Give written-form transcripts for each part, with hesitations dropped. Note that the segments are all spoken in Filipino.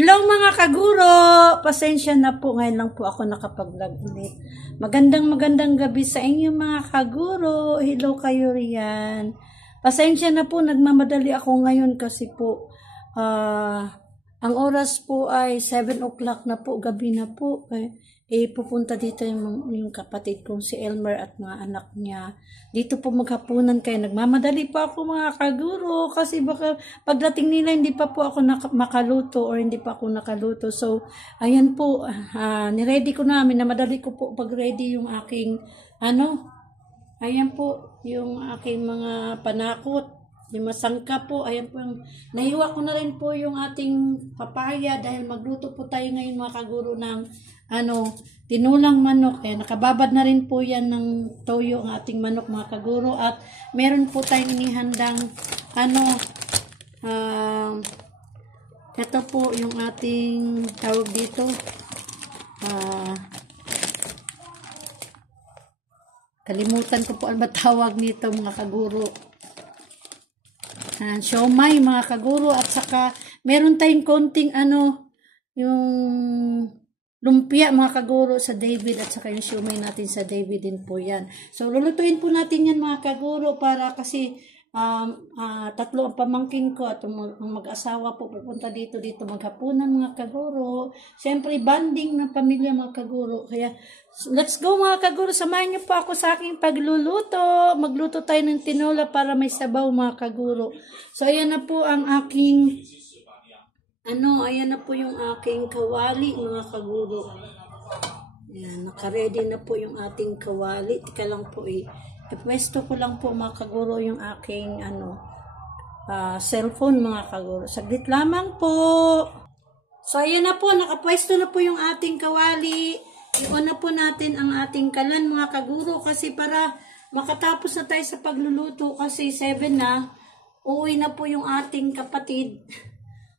Hello mga kaguro! Pasensya na po, ngayon lang po ako nakapag-vlog ulit. Magandang gabi sa inyo mga kaguro. Hello kayo riyan. Pasensya na po, nagmamadali ako ngayon kasi po ang oras po ay 7 o'clock na po, gabi na po. Pupunta dito yung kapatid kong si Elmer at mga anak niya. Dito po maghapunan kayo. Nagmamadali pa ako mga kaguro kasi baka pagdating nila hindi pa po ako makaluto or hindi pa ako nakaluto. So, ayan po, niready ko na. Minamadali ko po pag-ready yung aking, ayan po, yung aking mga panakot. Yung masangka po, ayan po yung, nahiwa ko na rin po yung ating papaya dahil magluto po tayo ngayon mga kaguro ng tinulang manok. Nakababad na rin po yan ng toyo ang ating manok mga kaguro. At meron po tayong inihandang ito po yung ating tawag dito. Kalimutan ko po ang matawag nito mga kaguro. Siomay mga kaguro. At saka meron tayong konting yung lumpia mga kaguro sa David at saka yung siomay natin sa David din po yan. So lulutuin po natin yan mga kaguro para kasi tatlo ang pamangkin ko at ang mag-asawa po pupunta dito maghapunan mga kaguro. Siyempre banding ng pamilya mga kaguro. Kaya let's go mga kaguro, samahan niyo po ako sa aking pagluluto. Magluto tayo ng tinola para may sabaw mga kaguro. So ayan na po ang aking ayan na po yung aking kawali mga kaguro. Ayan, naka-ready na po yung ating kawali. Tika lang po ipwesto ko lang po mga kaguro yung aking cellphone mga kaguro. Saglit lamang po. So ayan na po, nakapwesto na po yung ating kawali. Iwan na po natin ang ating kalan mga kaguro kasi para makatapos na tayo sa pagluluto kasi 7 na. Uuwi na po yung ating kapatid.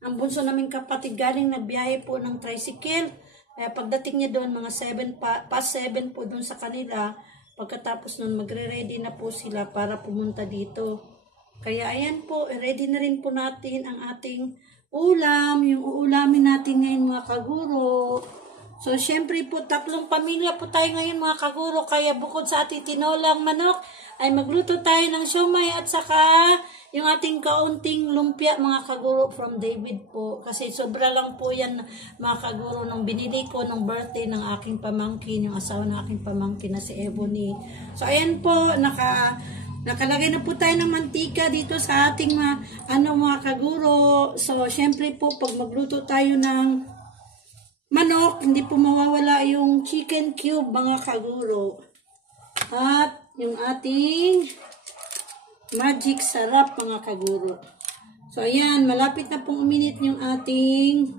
Ang bunso naming kapatid galing nagbiyahe po ng tricycle. Pagdating niya doon, mga 7 po doon sa kanila. Pagkatapos nun, magre-ready na po sila para pumunta dito. Kaya ayan po, ready na rin po natin ang ating ulam. Yung uulamin natin ngayon mga kaguro. So, syempre po, 3 pamilya po tayo ngayon mga kaguro. Kaya bukod sa ating tinolang manok, ay magluto tayo ng siomay at saka yung ating kaunting lumpia mga kaguro from David po. Kasi sobra lang po yan mga kaguro nung binili ko ng birthday ng aking pamangkin, yung asawa ng aking pamangkin na si Ebony. So, ayan po, nakalagay na po tayo ng mantika dito sa ating mga kaguro. So, syempre po, pag magluto tayo ng manok, hindi po mawawala yung chicken cube mga kaguro. At yung ating magic sarap mga kaguro. So ayan, malapit na pong uminit yung ating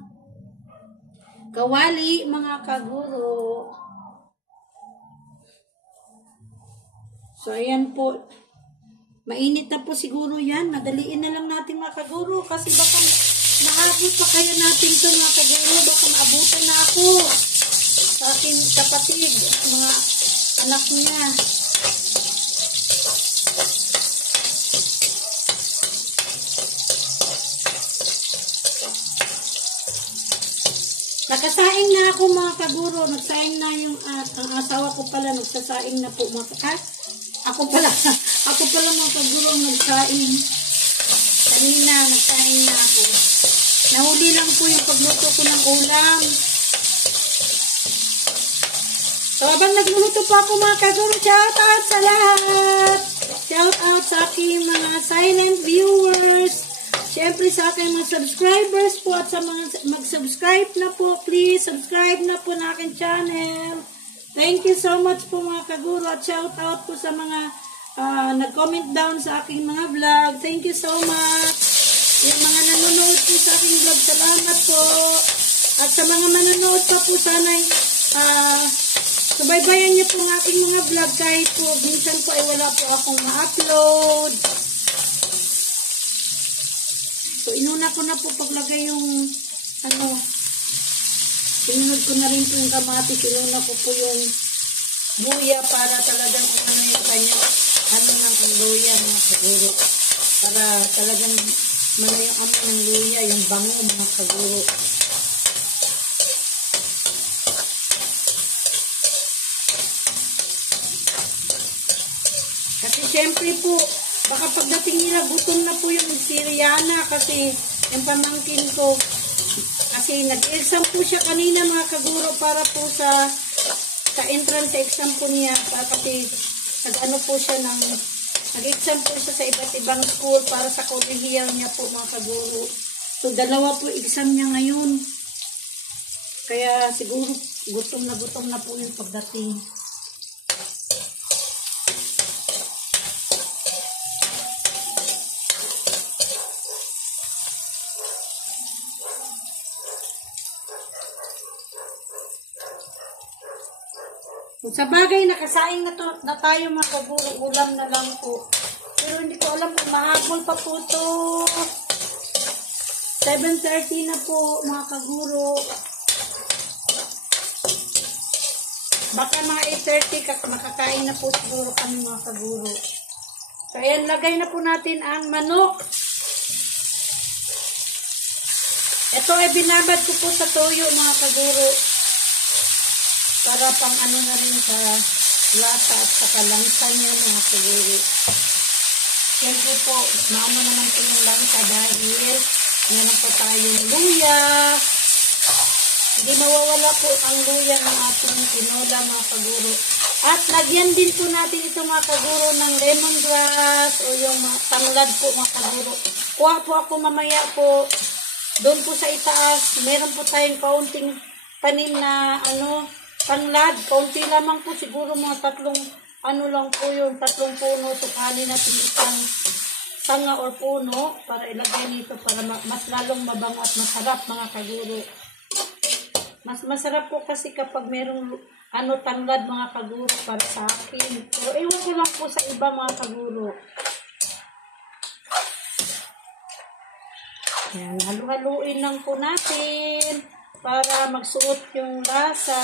kawali mga kaguro. So ayan po, mainit na po siguro yan. Madaliin na lang natin mga kaguro kasi baka nahabot pa kayo natin ito mga kaguro. Baka maabutan na ako sa aking kapatid, mga anak niya. Nakasaing na ako mga kaguro. Nagsaing na yung ang asawa ko pala. Nagsasaing na po mga ako pala mga kaguro nagsaing. Kanina nagsaing na ako. Nahuli lang po yung pagluto ko ng ulam. So habang nagluluto pa ako mga kaguro, shout out sa lahat. Shout out sa aking mga silent viewers. Siyempre sa aking mga subscribers po at sa mga mag-subscribe na po, please subscribe na po na aking channel. Thank you so much po mga kaguro at shout out po sa mga nag-comment down sa aking mga vlog. Thank you so much. Yung mga nanonood po sa aking vlog, salamat po. At sa mga manonood pa po sana'y subaybayan niyo po ang aking mga vlog kahit po minsan po ay wala po akong ma-upload. So, inuna ko na po paglagay yung, sinunod ko na rin po yung kamatis, inuna ko po yung luya para talagang yung kanya, ng luya mga kaguro. Para talagang yung amoy ng luya, yung bango mga kaguro. syempre po, baka pagdating nila, gutom na po yung si Rihanna kasi yung pamangkin ko. Kasi nag-exam po siya kanina mga kaguro para po sa entrance exam po niya. Kasi nag-ano po siya nag-exam po siya sa iba't ibang school para sa kolehial niya po mga kaguro. So, 2 po exam niya ngayon. Kaya siguro gutom na po yung pagdating. Sa bagay, nakasaing na tayo mga kaguro. Ulam na lang po. Pero hindi ko alam kung mahabol pa po to. 7:30 na po mga kaguro. Baka mga 8:30 makakain na po siguro kami mga kaguro. So ayan, lagay na po natin ang manok. Ito ay binabad ko po sa toyo mga kaguro. Para pang ano na rin sa lasa at sa kalangsa niya mga kaguro. Siyempre po, maano naman po yung langsa dahil meron po tayong luya. Hindi mawawala po ang luya ng ating tinola mga kaguro. At lagyan din po natin ito mga kaguro ng lemongrass o yung mga tanglad po mga kaguro. Kuha po ako mamaya po. Doon po sa itaas, meron po tayong kaunting panin na tanglad. Kaunti lamang po siguro mga 3 lang po yun. 3 puno. Tukanin natin isang sanga or puno para ilagay nito para mas lalong mabango at masarap mga kaguro. Mas masarap po kasi kapag merong tanglad mga kaguro para sa akin. Pero ewan ko lang po sa iba mga kaguro. Yan, halu-haluin lang po natin para magsuot yung lasa.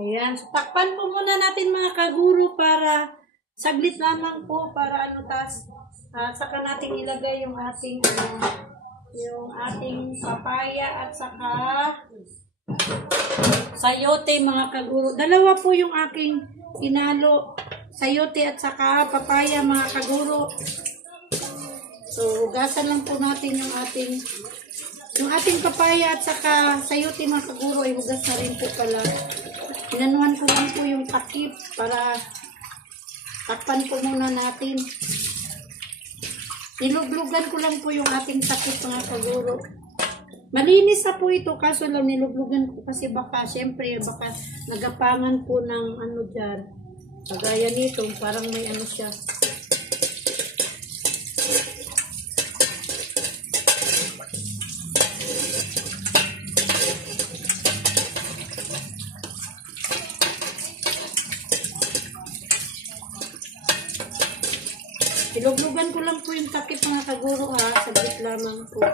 Ayan. So, takpan po muna natin mga kaguro para saglit lamang po para saka natin ilagay yung ating papaya at saka sayote mga kaguro. 2 po yung aking inalo. Sayote at saka papaya mga kaguro. So, hugasan lang po natin yung ating papaya at saka sayote mga kaguro ay hugas na rin po pala. Inanuhan ko lang po yung takip para takpan po muna natin. Niluglugan ko lang po yung ating takip mga kaguro. Malinis na po ito kaso lang niluglugan ko kasi baka nagapangan po ng dyan. Kagaya nito parang may siya. Iluglugan ko lang po yung takip mga kaguro saglit lamang po.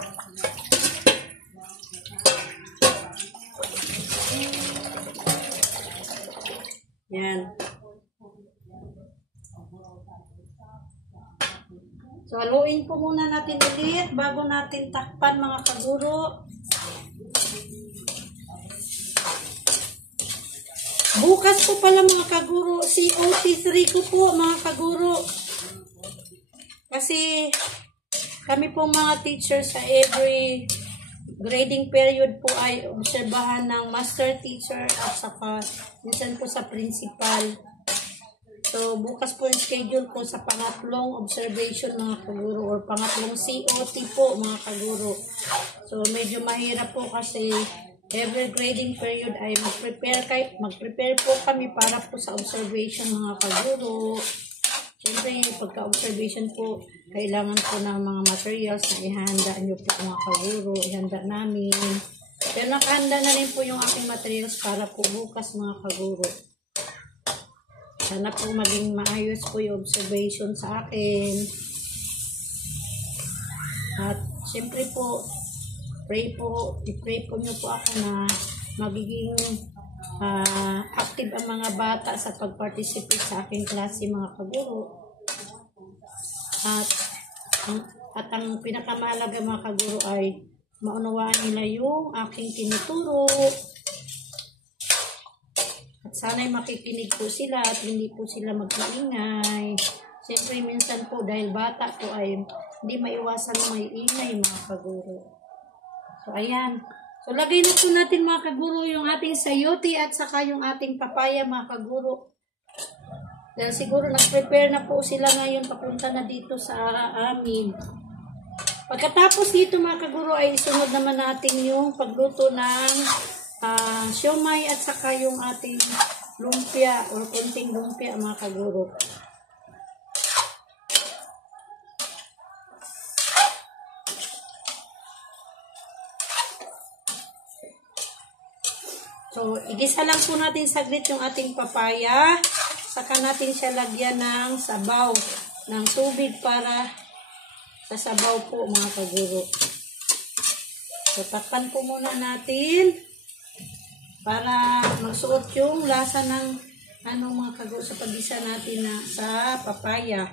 Yan. So, haluin po muna natin ulit bago natin takpan mga kaguro. Bukas po pala mga kaguro, COT3 ko po mga kaguro. Kasi kami po mga teachers sa every grading period po ay obserbahan ng master teacher at saka minsan po sa principal. So bukas po yung schedule po sa pangatlong observation mga kaguro or pangatlong COT po mga kaguro. So medyo mahirap po kasi every grading period ay mag-prepare po kami para po sa observation mga kaguro. Siyempre, pagka-observation po, kailangan po ng mga materials na ihanda nyo po mga kaguro, ihanda namin. Pero nakahanda na rin po yung aking materials para po bukas mga kaguro. Sana po maging maayos po yung observation sa akin. At siyempre po, i-pray po niyo po ako na magiging active ang mga bata sa pag-participate sa aking klase, mga kaguro. At ang pinakamahalaga, mga kaguro, ay maunawaan nila yung aking tinuturo. At sana'y makikinig po sila at hindi po sila mag-iingay. Siyempre, minsan po, dahil bata po ay hindi maiwasan na may ingay, mga kaguro. So, ayan. So, lagay na po natin, mga kaguro, yung ating sayote at saka yung ating papaya, mga kaguro. Dahil siguro nag-prepare na po sila ngayon papunta na dito sa amin. Pagkatapos dito, mga kaguro, ay isunod naman natin yung pagluto ng siomay at saka yung ating lumpia or konting lumpia, mga kaguro. So, igisa lang po natin saglit yung ating papaya. Saka natin siya lagyan ng sabaw, ng tubig para sa sabaw po, mga kaguro. So, takpan po muna natin para magsuot yung lasa ng mga kaguro sa pag-isa natin sa papaya.